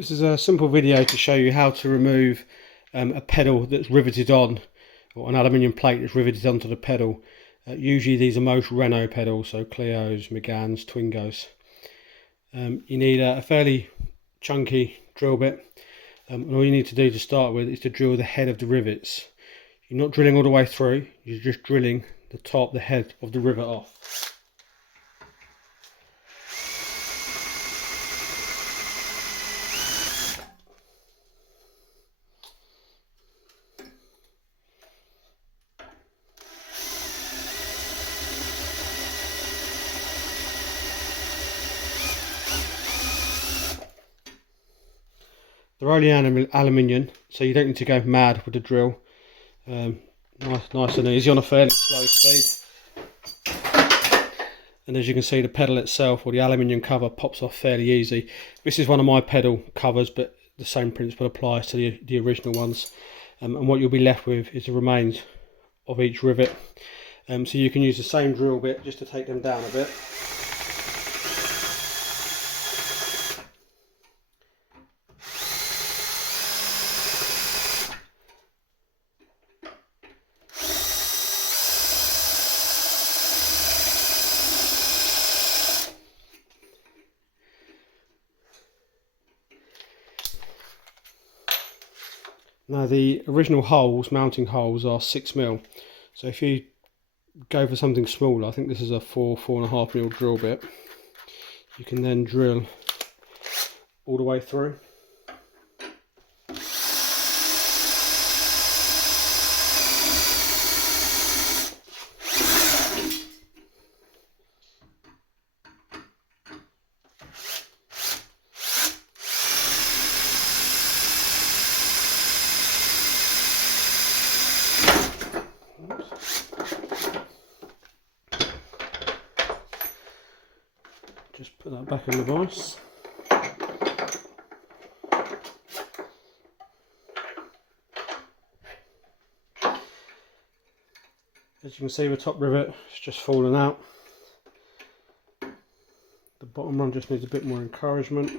This is a simple video to show you how to remove a pedal that's riveted on, or an aluminium plate that's riveted onto the pedal. Usually these are most Renault pedals, so Clios, Meganes, Twingos. You need a fairly chunky drill bit, and all you need to do to start with is to drill the head of the rivets. You're not drilling all the way through, you're just drilling the top, the head of the rivet off. They're only aluminium, so you don't need to go mad with the drill. Nice and easy on a fairly slow speed. And as you can see, the pedal itself, or the aluminium cover, pops off fairly easy. This is one of my pedal covers, but the same principle applies to the original ones. And what you'll be left with is the remains of each rivet. So you can use the same drill bit just to take them down a bit. Now the original holes, mounting holes, are 6mm. So if you go for something smaller, I think this is a 4.5mm drill bit, you can then drill all the way through. Just put that back in the vise. As you can see, the top rivet is just fallen out. The bottom one just needs a bit more encouragement.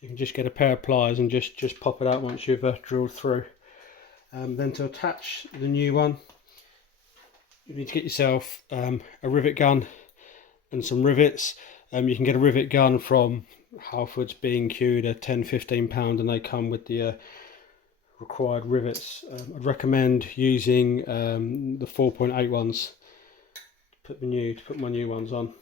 You can just get a pair of pliers and just pop it out once you've drilled through. Then to attach the new one, you need to get yourself a rivet gun and some rivets. You can get a rivet gun from Halfords, B&Q, they're £10–15 and they come with the required rivets. I'd recommend using the 4.8 ones to put my new ones on.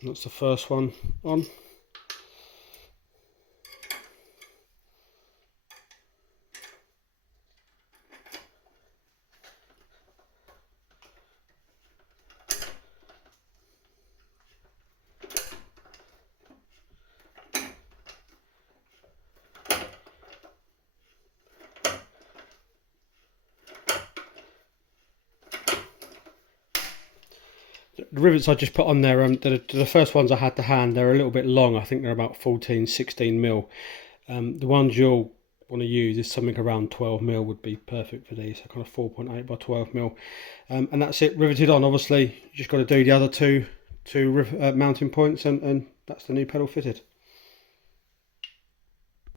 That's the first one on. The rivets I just put on there, the first ones I had to hand, they're a little bit long. I think they're about 14–16mm. The ones you'll want to use is something around 12mm would be perfect for these, so kind of 4.8 by 12mm. And that's it, riveted on. Obviously, you just got to do the other two mounting points, and that's the new pedal fitted.